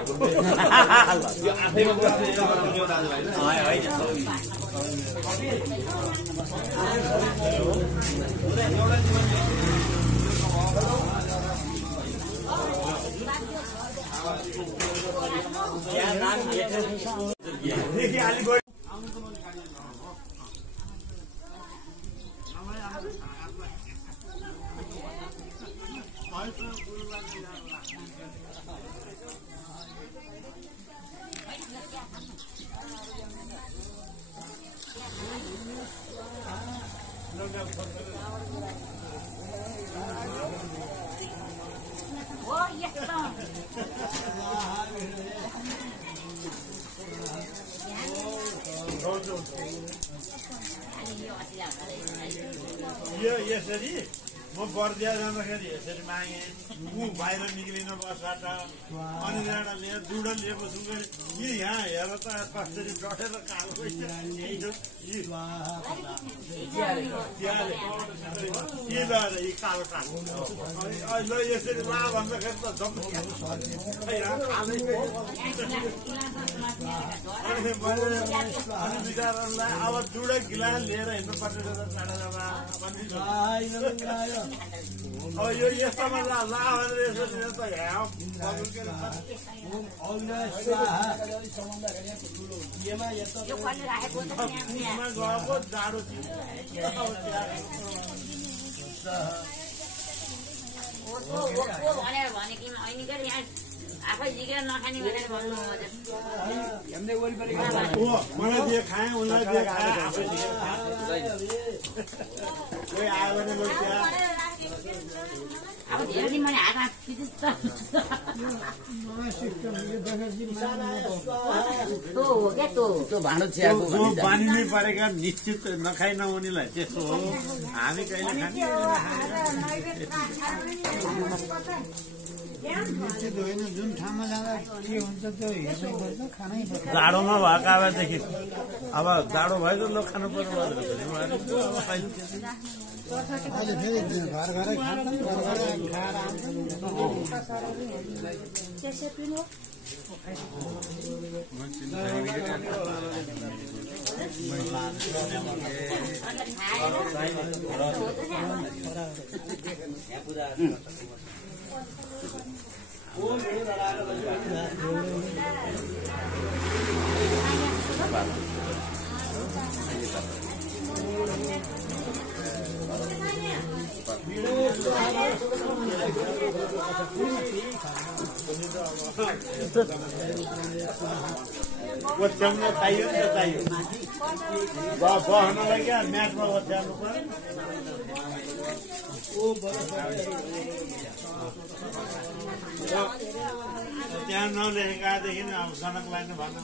यो आफैमा बस्ने यो दाजुभाइ यो यसरी म बर्दिया जाँदाखेरि यसरी मागेँ ऊ बाहिर निक्लिन बसबाट अनि त्यहाँबाट लिएर दुडो लिएको छु कि यहाँ हेर त कसरी डटेर कालो यी कालो कालो ल यसरी ला भन्दाखेरि त अनि बिचारालाई अब दुडो गिलास लिएर हिँड्नु पर्ने टाढा जाँदा यो यस्तोमा ला भनेर यसरी त गएको जाडो आफै जिकेर नखाने भनेर भन्नु मलाई जे खाएँ उनीलाई जे खाएँ आफै आयो भने अब धेरै दिन मैले हातमा पानी नै परेका निश्चित नखाइ नहुनेलाई त्यस्तो हो हामी कहिले खाने निश्चित होइन जुन ठाउँमा जाँदा के हुन्छ त्यो हेर्नै पर्छ खानै पर्छ जाडोमा भएको बेलादेखि अब जाडो भएको लोक खानु पर्यो अहिले फेरि घर घरै खान्छ घर घरै खाएर ओछ्याउन चाहियो नि त चाहियो बस्नलाई क्या म्याचमा ओछ्याउनु पर्यो त्यहाँ नलेखेकादेखि अब जनकलाई नै भन्नु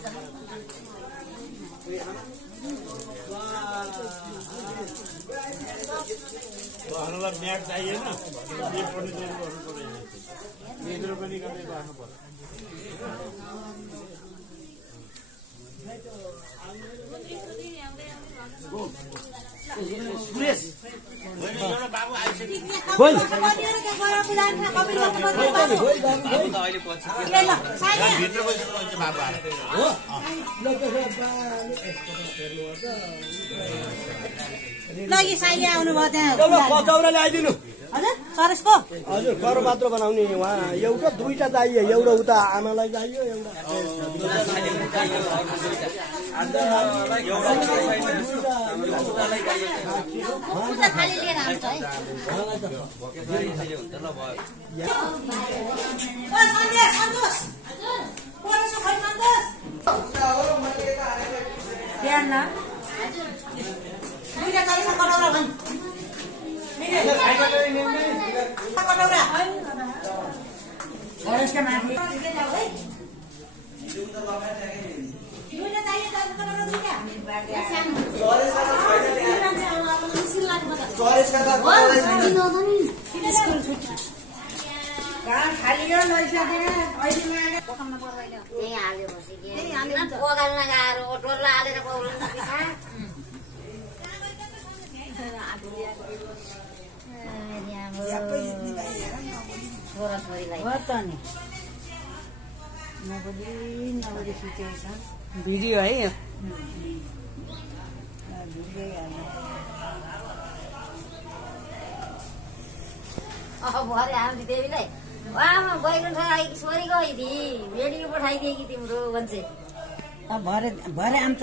बस्नलाई म्याच चाहिएन इन्द्र पनि गर्दै बस्नु पर्यो सुरेश बाबु आउनुभयो त्यहाँ कचौराले आइदिनु सरसको हजुर करपात्र बनाउने उहाँ एउटा दुईटा चाहियो एउटा उता आमालाई चाहियो एउटा नबोली सुतेको छ भिडियो है यो भरे आउँथी देवीलाई आमा बैकुण्ठ आएकी छोरी गई थिए भिडियो पठाइदिएकी तिम्रो भन्छे भरे आउँछ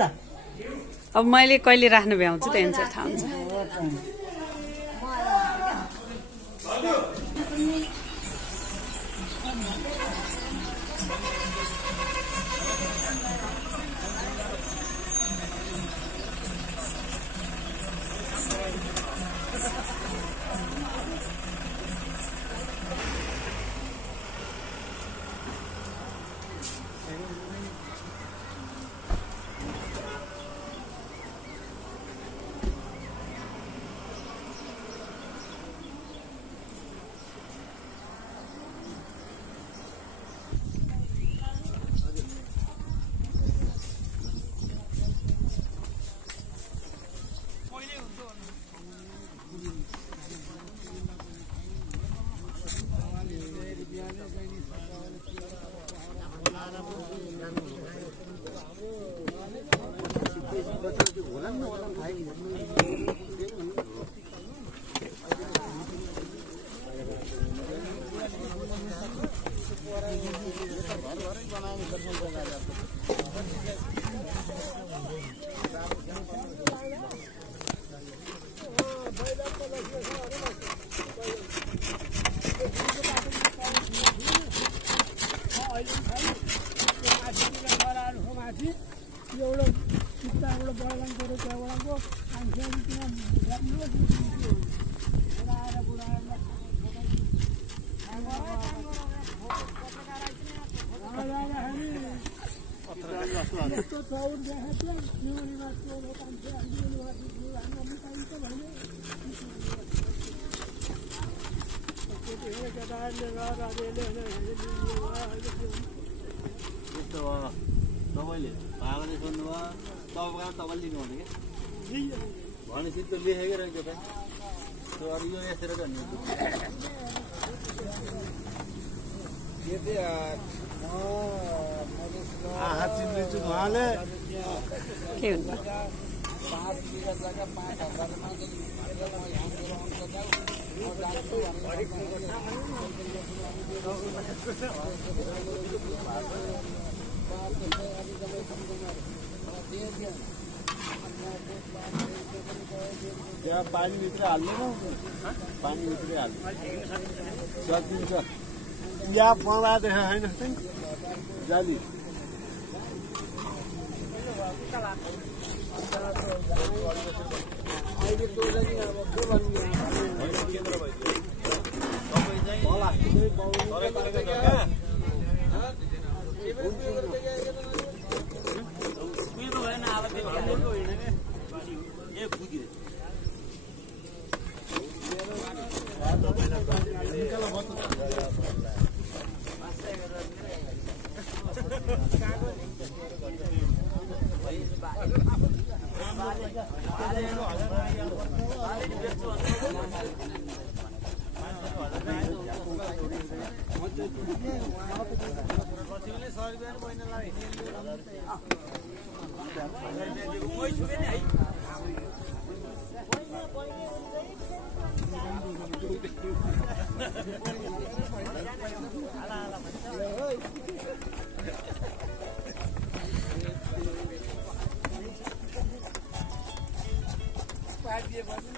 अब मैले कहिले राख्नु भ्याउँछु त एन्सर थाहा हुन्छ तपाईँले भागले सोध्नुभयो तपाईँले लिनुहुने क्या भनेपछि त्यो लेखेकै रहेछ त त्यो अरू यो यसरी भन्ने आहा चिन्दैछु उहाँले के हुन्छ त्यहाँ पानीभित्र हाल्ने न पानीभित्रै हाल्ने सकिन्छ यहाँ पला देखा होइन जाली अहिले त्यो चाहिँ अब के भन्नु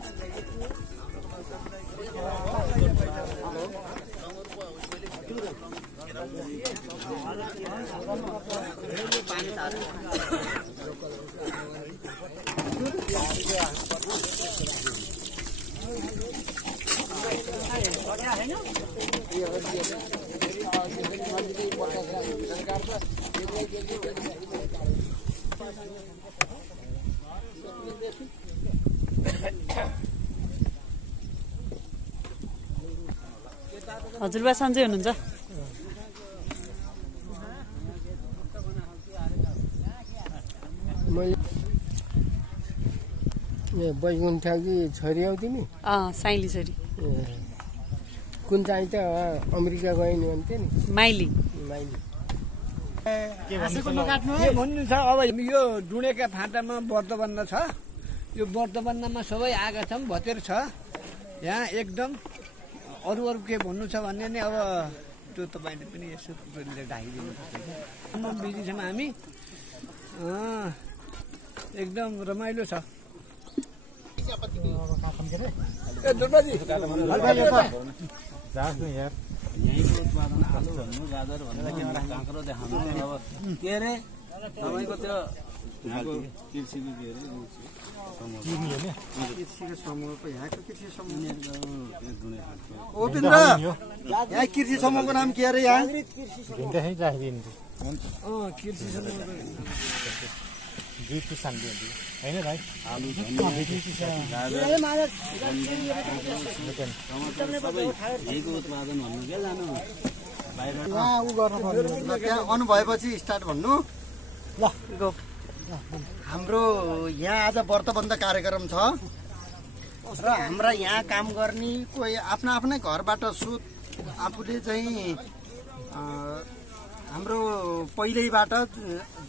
हजुरबा सन्चै हुनुहुन्छ? बैकुण्ठकी छोरी हौ तिमी? साइली छोरी। कुन चाहिँ त अमेरिका गइन् भन्थे नि? माइली। माइली के भन्नु छ अब यो डुडेका फाँटामा व्रत बन्द छ। यो व्रत बन्दमा सबै आएका छौँ, भतेर छ यहाँ एकदम। अरू के भन्नु छ भन्ने नि अब त्यो तपाईँले पनि यसो ढाकिदिनु पर्छ। बिजी छौँ हामी, एकदम रमाइलो छ। यहीँको उत्पादन आलु भन्नु, गाजर भन्नु, काँक्रो देखाउनु। अब के अरे तपाईँको त्यो कृषिको के अरे कृषिको समूहको यहाँको कृषि समूह ओपेन्द्र यहाँ कृषि समूहको नाम के अरे यहाँ? कृषि समूह होइन भाइ आलु यहीँको उत्पादन भन्नु क्या जानु बाहिर त्यहाँ आउनु भएपछि स्टार्ट भन्नु ल। हाम्रो यहाँ आज व्रतबन्ध कार्यक्रम छ र हाम्रा यहाँ काम गर्ने कोही आफ्ना आफ्नै घरबाट सुत आफूले चाहिँ हाम्रो पहिल्यैबाट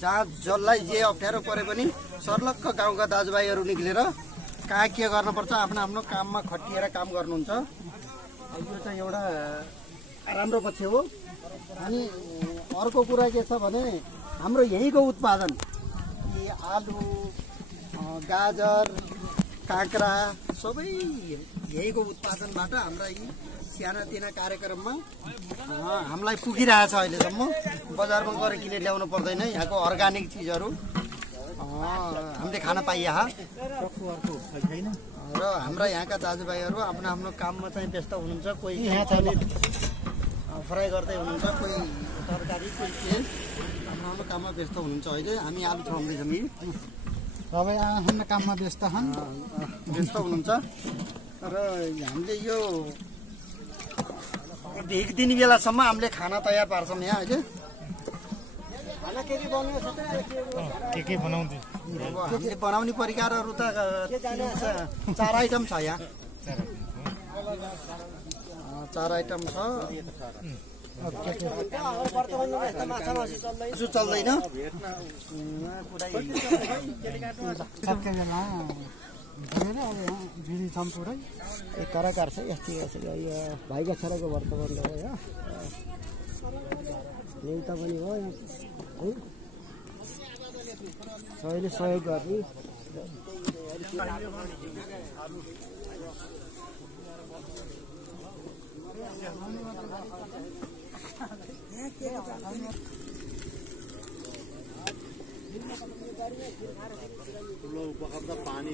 जहाँ जसलाई जे अप्ठ्यारो परे पनि सर्लक्क गाउँका दाजुभाइहरू निक्लेर कहाँ के गर्नुपर्छ आफ्नो आफ्नो काममा खटिएर काम गर्नुहुन्छ। यो चाहिँ एउटा राम्रो पक्ष हो। अनि अर्को कुरा के छ भने हाम्रो यहीँको उत्पादन आलु, गाजर, काँक्रा सबै यहीँको उत्पादनबाट हाम्रा यी सानातिना कार्यक्रममा हामीलाई पुगिरहेछ। अहिलेसम्म बजारमा गएर किनेर ल्याउनु पर्दैन। यहाँको अर्ग्यानिक चिजहरू हामीले खान पाइया र हाम्रा यहाँका दाजुभाइहरू आफ्नो आफ्नो काममा चाहिँ व्यस्त हुनुहुन्छ। कोही यहाँ चाहिँ फ्राई गर्दै हुनुहुन्छ, कोही तरकारी, कोही तेल, आफ्नो आफ्नो काममा व्यस्त हुनुहुन्छ। अहिले हामी आलु छाउँदैछौँ कि सबै आफ्नो काममा व्यस्त हुनुहुन्छ र हामीले यो एक दिन बेलासम्म हामीले खाना तयार पार्छौँ यहाँ। अहिले खाना के बनाउँदै अब हामीले बनाउने परिकारहरू त 4 आइटम छ यहाँ। 4 आइटम छ। चल्दैन कराकार छ यस्तै भाइका छोराको वर्तमान हो। नेता पनि हो है, सबैले सहयोग गर्ने। पानी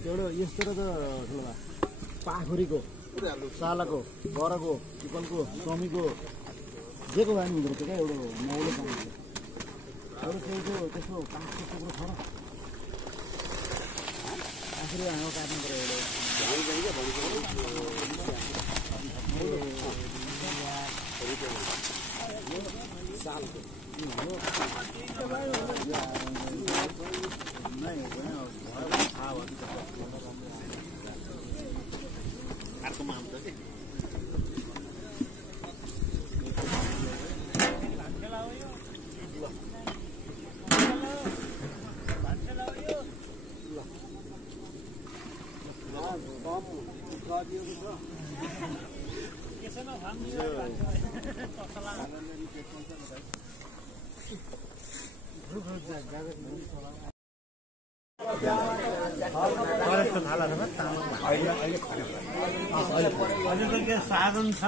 एउटा यस्तो त पाखुरीको, सालाको, बरको, पिपलको, समीको जेको बानी हुँदो रहेछ क्या। एउटा नौलो पाउँछ एउटा त्यहीको त्यसको काठको टुक्रो छ र आखिरी आमा काट्नु पर्यो। साधन छ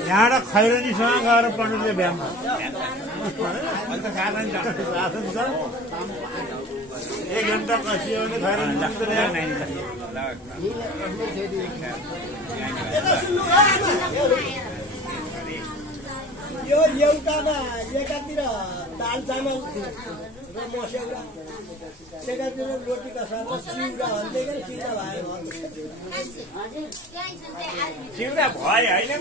यहाँबाट खैरनीसँग गएर पढ्नुले बिहान साधन छ। 1 घन्टा कसियो भने खैरनी यो एउटामा एकातिर दाल चामल र मस्यौरा एकातिर रोटी कसार र चिउरा हल्दै चिउरा भयो चिउरा भयो होइन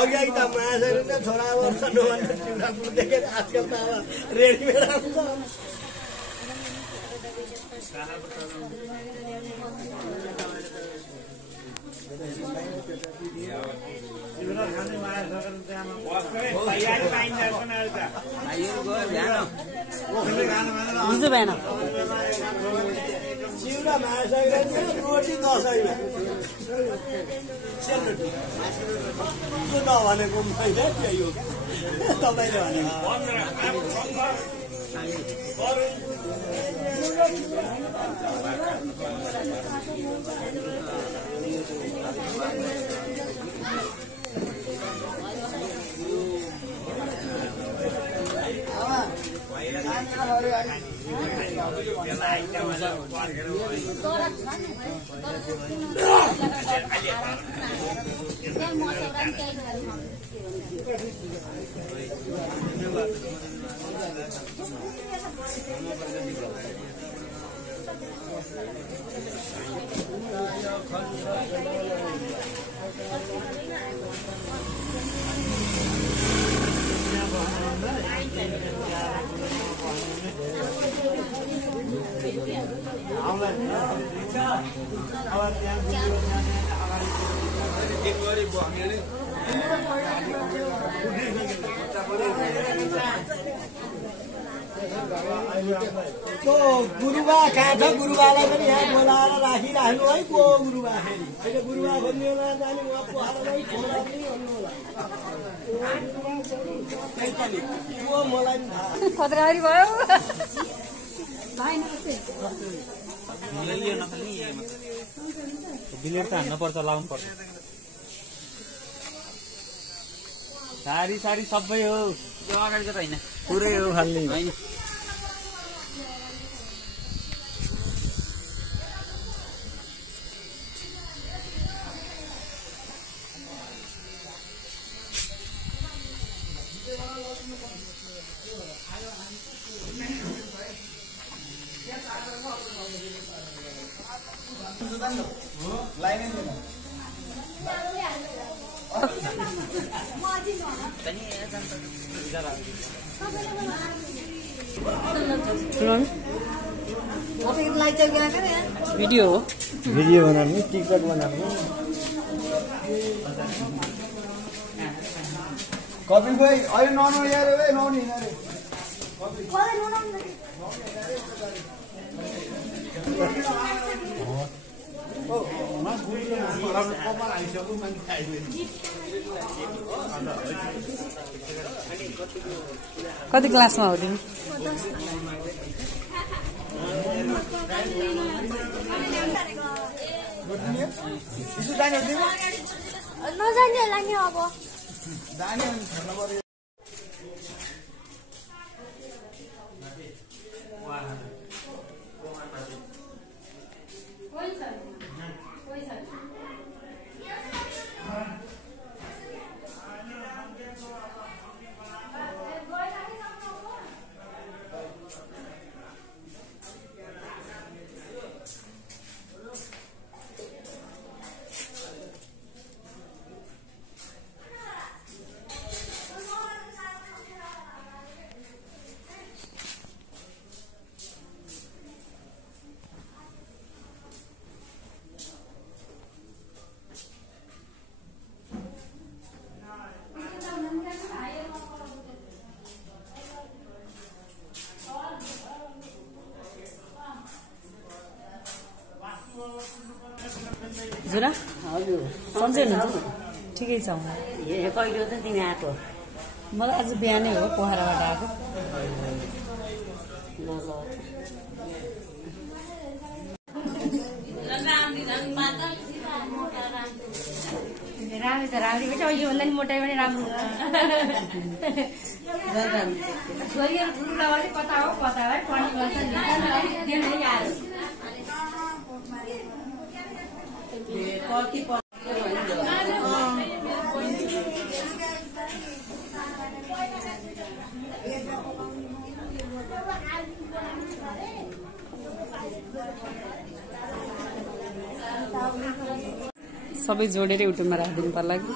अघि त माछाहरू त छोरा वर्ष नभन्दा चिउरा देखेर आजकल त अब रेडिमेड आउँछ हिजो बिहान चिउरा माछा रोटी दसैँमा सेलरोटी त्यो नभनेको मैले त्यही हो तपाईँले भनेको गुरुबा कहाँ छ गुरुबालाई पनि यहाँ बोलाएर राखिराख्नु है को गुरुबा फेरि अहिले गुरुबा खोज्ने होला जाने उहाँ पोहालाई खोला पनि भन्नु होला त्यही पनि को मलाई पनि थाहा खतराहरी भयो बिलेट त हान्न पर्छ लाउनु पर्छ सारी सारी सबै हो अगाडिको त होइन पुरै हो खाली होइन भिडियो हो भिडियो बनाउने टिकटक बनाउने कपिल भाइ अहिले ननु यार नहुने कति क्लासमा हो तिमी नजाने होला नि अब जुना हजुर सन्चै हुनुहुन्छ ठिकै छ कहिले त तिमी आएको मलाई आज बिहानै हो पोखराबाट आएको राम्रो त राम्रो बेटा योभन्दा नि मोटाइ पनि राम्रो छोरीहरू ठुलो कता हो कता है पढ्ने गर्छ सबै जोडेर युट्युबमा राखिदिनु पर्ला कि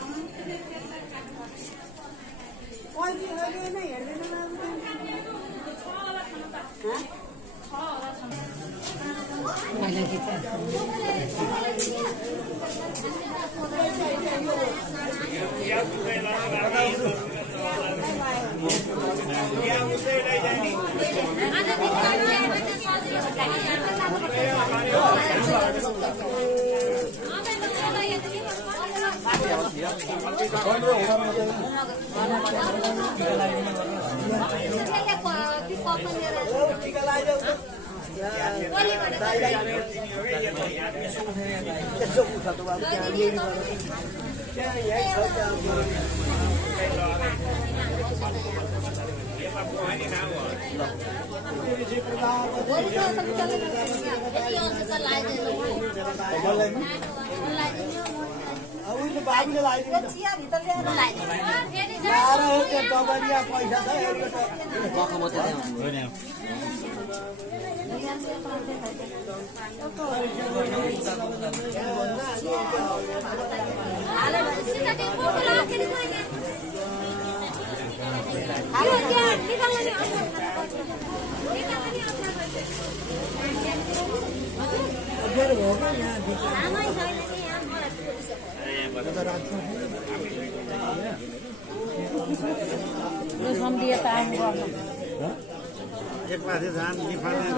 एक पासे धान निफालेर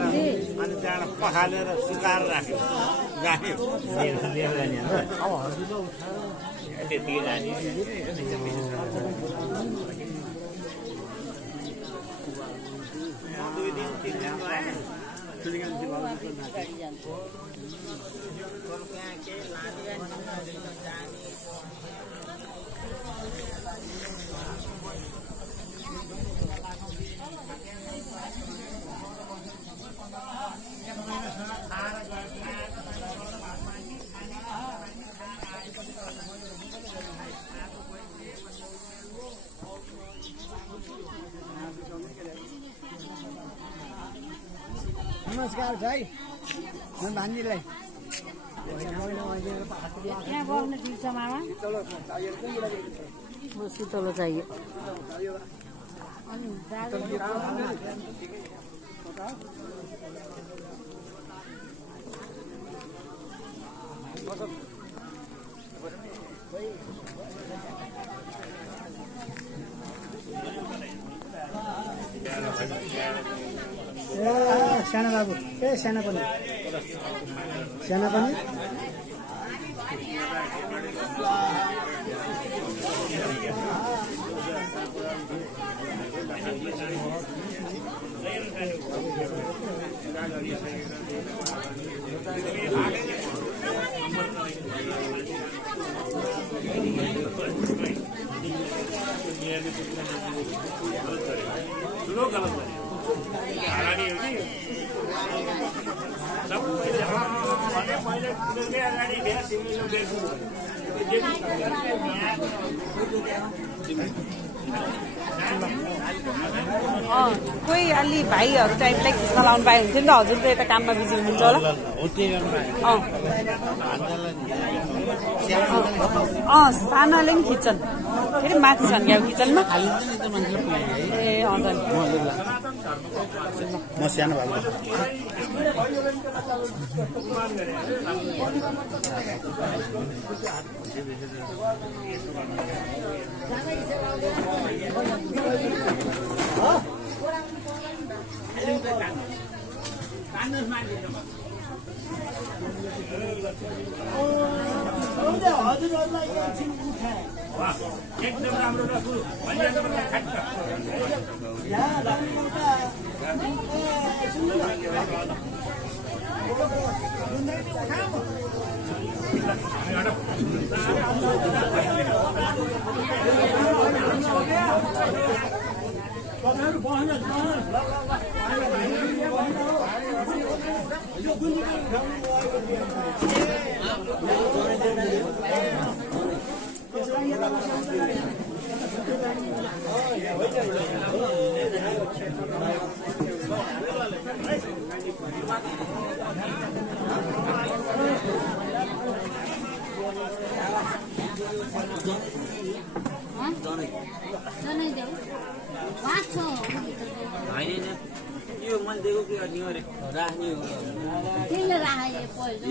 अनि त्यहाँबाट पखालेर सुकाएर राख्यो गाड्यो नमस्कार भाइ भान्जीलाई यहाँ गर्न दिन्छ मामा सुतलो चाहियो सानो बाबु सानो पनि सानो पनि कोही अलि भाइहरू टाइपलाई खिच्न लाउनु पाए हुन्थ्यो नि त हजुर त यता काममा बिजी हुनुहुन्छ होला सानोले पनि खिच्छन् फेरि माथि छन् क्या किचनमा ए हजुर म सानो भएको एकदम राम्रो राख्ने हो किन राखे पैसा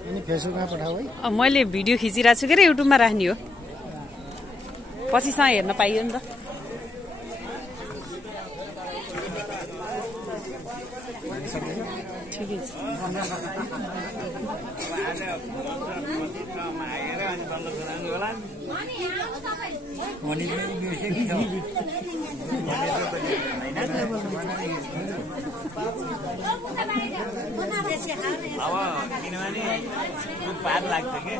खोज्ने फेसबुकमा पठाऊ है। मैले भिडियो खिचिरहेको छु के अरे युट्युबमा राख्ने हो, पछिसँग हेर्न पाइयो नि त। ठिकै छ। अब किनभने पार लाग्छ कि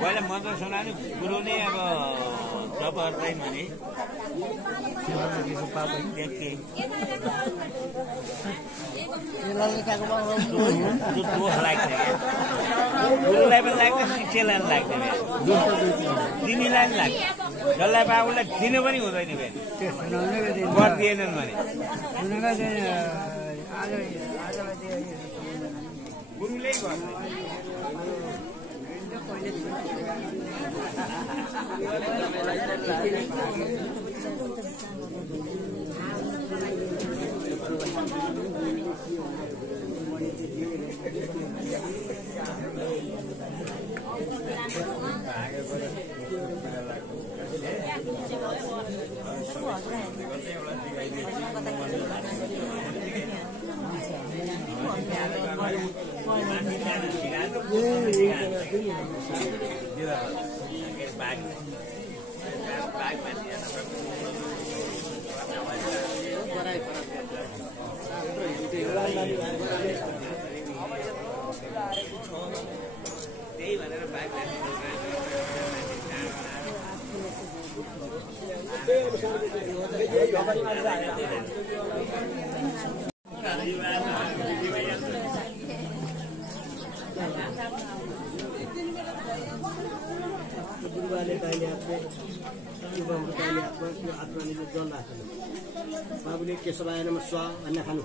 पहिला म त सुनानु गुरु नै अब जब अर्दैन भने लाग्छ गुरुलाई पनि लाग्छ शिष्यलाई पनि लाग्छ तिमीलाई पनि लाग्छ जसलाई बाबुलाई दिनु पनि हुँदैन गर्दिएनन् भने गुरुले गर्छ। गुरुबाले दाइले हातले युवाहरू दाइले हातमा त्यो आत्माले जल राखेन बाबुले केशवायनमा स्वा भन्ने खानु